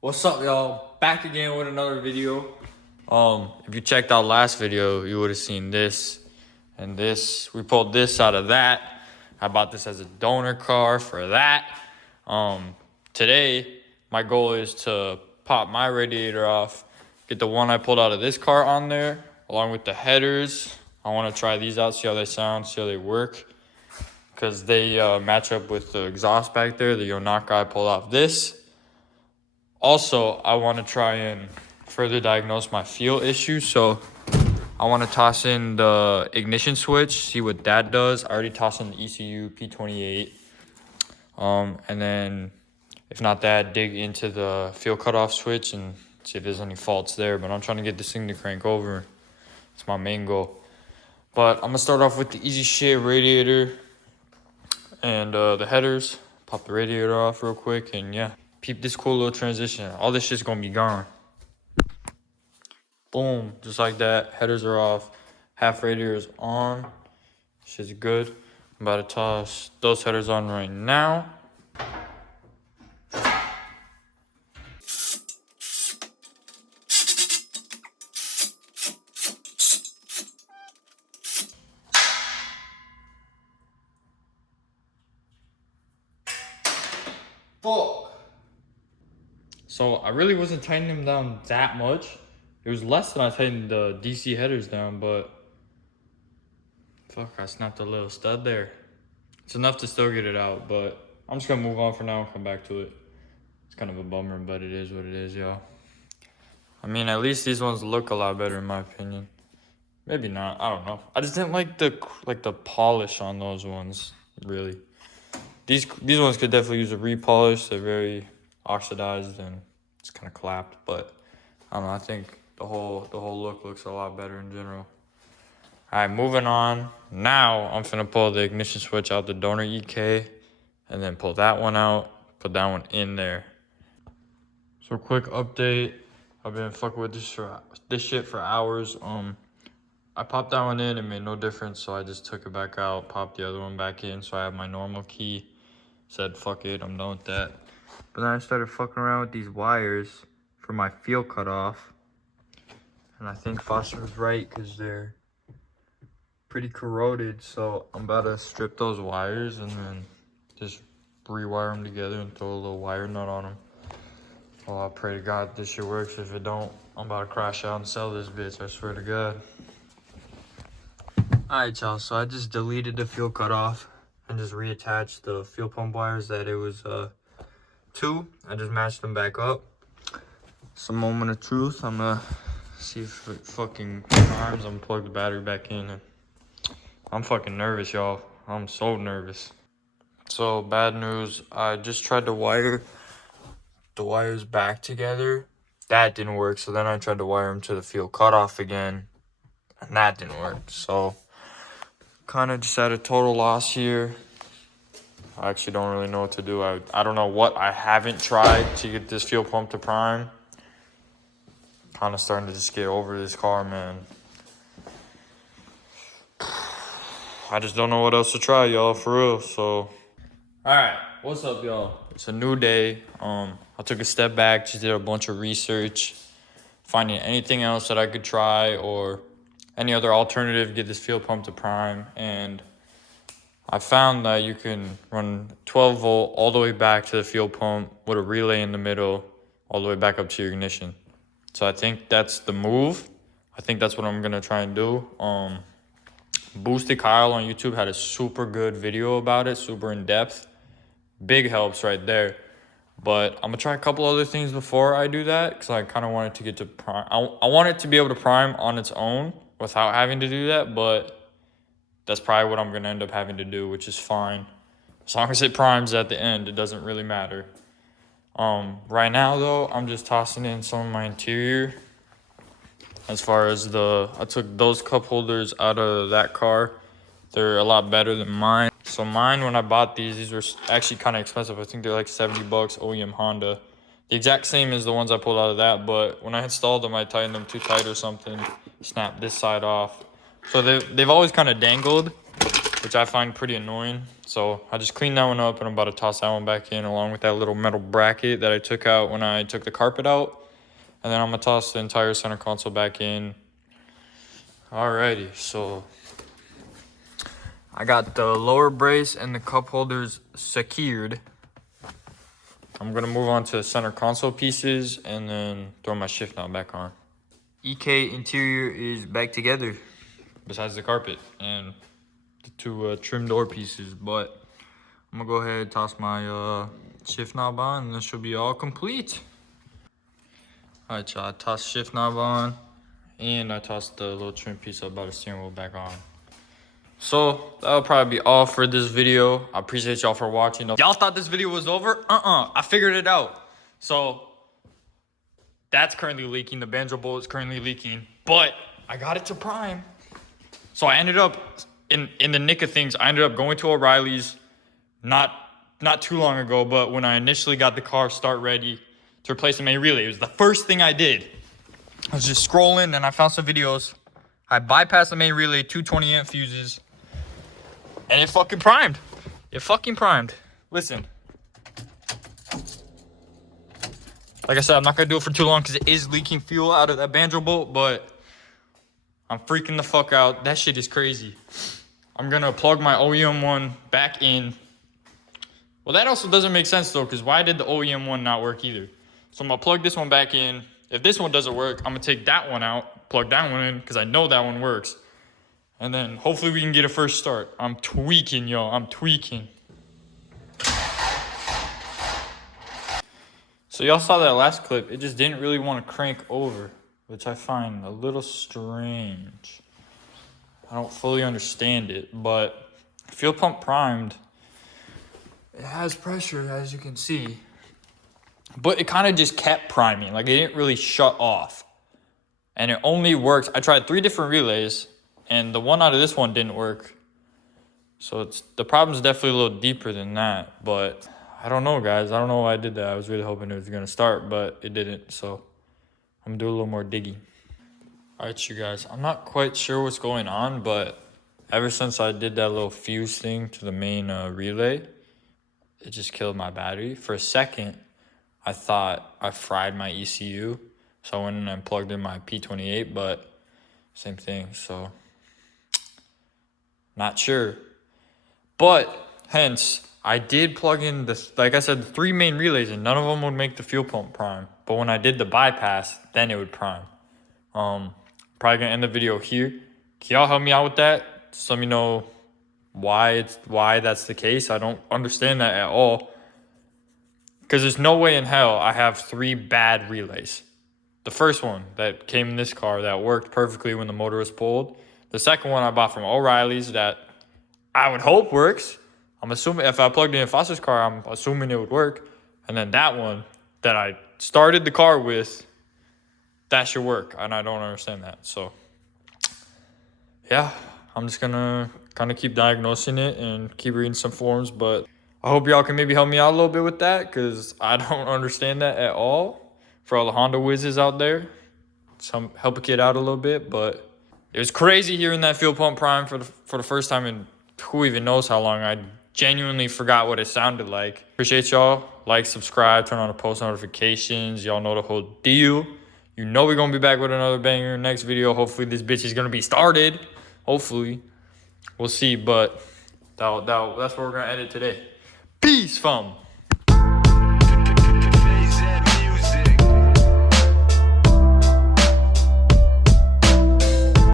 What's up, y'all? Back again with another video. If you checked out last video, you would have seen this and this. We pulled this out of that. I bought this as a donor car for that. Today, my goal is to pop my radiator off, get the one I pulled out of this car on there, along with the headers. I want to try these out, see how they sound, see how they work, because they match up with the exhaust back there. The Yonaka I pulled off this. Also, I want to try and further diagnose my fuel issue. So I want to toss in the ignition switch, see what that does. I already tossed in the ECU P28. And then if not that, dig into the fuel cutoff switch and see if there's any faults there. But I'm trying to get this thing to crank over. It's my main goal. But I'm going to start off with the easy shit, radiator and the headers. Pop the radiator off real quick and yeah. Peep this cool little transition. All this shit's gonna be gone. Boom, just like that. Headers are off. Half radiator is on. Shit's good. I'm about to toss those headers on right now. Fuck. So I really wasn't tightening them down that much. It was less than I tightened the DC headers down, but fuck, I snapped a little stud there. It's enough to still get it out, but I'm just gonna move on for now and come back to it. It's kind of a bummer, but it is what it is, y'all. I mean, at least these ones look a lot better in my opinion. Maybe not, I don't know. I just didn't like the polish on those ones, really. These ones could definitely use a repolish. They're very oxidized and it's kind of clapped, but I don't know. I think the whole look looks a lot better in general. All right, moving on. Now I'm finna pull the ignition switch out the donor EK and then pull that one out, put that one in there. So quick update. I've been fucking with this shit for hours. I popped that one in, it made no difference, so I just took it back out, popped the other one back in, so I have my normal key. Said fuck it, I'm done with that. But then I started fucking around with these wires for my fuel cutoff. And I think Foster was right because they're pretty corroded. So I'm about to strip those wires and then just rewire them together and throw a little wire nut on them. Well, I pray to God this shit works. If it don't, I'm about to crash out and sell this bitch, I swear to God. Alright, y'all, so I just deleted the fuel cutoff and just reattached the fuel pump wires that it was to. I just matched them back up. Some moment of truth. I'm gonna see if it fucking primes. I'm gonna plug the battery back in. And I'm fucking nervous, y'all. I'm so nervous. So bad news. I just tried to wire the wires back together. That didn't work. So then I tried to wire them to the fuel cutoff again, and that didn't work. So kind of just at a total loss here. I actually don't really know what to do. I don't know what I haven't tried to get this fuel pump to prime. Kind of starting to just get over this car, man. I just don't know what else to try, y'all, for real. So, alright, what's up, y'all? It's a new day. I took a step back, just did a bunch of research, finding anything else that I could try or any other alternative to get this fuel pump to prime. And I found that you can run 12 volt all the way back to the fuel pump with a relay in the middle, all the way back up to your ignition. So I think that's the move. I think that's what I'm gonna try and do. Boosted Kyle on YouTube had a super good video about it, super in depth. Big helps right there. But I'm gonna try a couple other things before I do that, because I kind of want it to get to prime. I want it to be able to prime on its own without having to do that, but that's probably what I'm gonna end up having to do, which is fine. As long as it primes at the end, it doesn't really matter. Right now though, I'm just tossing in some of my interior. As far as I took those cup holders out of that car. They're a lot better than mine. So mine, when I bought these were actually kind of expensive. I think they're like 70 bucks, OEM Honda. The exact same as the ones I pulled out of that, but when I installed them, I tightened them too tight or something. Snapped this side off. So they've always kind of dangled. which I find pretty annoying. So I just cleaned that one up, and I'm about to toss that one back in along with that little metal bracket that I took out when I took the carpet out. And then I'm gonna toss the entire center console back in. Alrighty, so I got the lower brace and the cup holders secured. I'm gonna move on to the center console pieces and then throw my shift knob back on. EK interior is back together, besides the carpet and the two trim door pieces. But I'm gonna go ahead and toss my shift knob on, and this should be all complete. All right, y'all, I tossed shift knob on, and I tossed the little trim piece up by the steering wheel back on. So that'll probably be all for this video. I appreciate y'all for watching. Y'all thought this video was over? I figured it out. So that's currently leaking. The banjo bolt is currently leaking, but I got it to prime. So I ended up in the nick of things. I ended up going to O'Reilly's not too long ago, but when I initially got the car start ready to replace the main relay, it was the first thing I did. I was just scrolling and I found some videos. I bypassed the main relay, 220 amp fuses, and it fucking primed. It fucking primed. Listen. Like I said, I'm not gonna do it for too long because it is leaking fuel out of that banjo bolt, but I'm freaking the fuck out. That shit is crazy. I'm gonna plug my OEM one back in. Well, that also doesn't make sense though, because why did the OEM one not work either? So I'm gonna plug this one back in. If this one doesn't work, I'm gonna take that one out, plug that one in, because I know that one works. And then hopefully we can get a first start. I'm tweaking, y'all. I'm tweaking. So y'all saw that last clip. It just didn't really want to crank over, which I find a little strange. I don't fully understand it, but fuel pump primed. It has pressure, as you can see. But it kind of just kept priming. Like, it didn't really shut off. And it only works. I tried 3 different relays, and the one out of this one didn't work. So the problem's definitely a little deeper than that. But I don't know, guys. I don't know why I did that. I was really hoping it was going to start, but it didn't. So I'm going to do a little more digging. All right, you guys. I'm not quite sure what's going on, but ever since I did that little fuse thing to the main relay, it just killed my battery. For a second, I thought I fried my ECU. So I went in and plugged in my P28, but same thing. So not sure. But hence, I did plug in the, like I said, the 3 main relays, and none of them would make the fuel pump prime. But when I did the bypass, then it would prime. Probably gonna end the video here. Can y'all help me out with that? Just let me know why that's the case. I don't understand that at all. Because there's no way in hell I have 3 bad relays. The first one that came in this car that worked perfectly when the motor was pulled. The second one I bought from O'Reilly's that I would hope works. I'm assuming if I plugged it in Foster's car, I'm assuming it would work. And then that one that I started the car with, that should work. And I don't understand that. So, yeah, I'm just going to kind of keep diagnosing it and keep reading some forums. But I hope y'all can maybe help me out a little bit with that, because I don't understand that at all. For all the Honda whizzes out there, help a kid out a little bit. But it was crazy hearing that fuel pump prime for the first time in who even knows how long. I genuinely forgot what it sounded like. Appreciate y'all. Like, subscribe, turn on the post notifications. Y'all know the whole deal. You know we're going to be back with another banger next video. Hopefully this bitch is going to be started. Hopefully. We'll see, but that's where we're going to end it today. Peace, fam.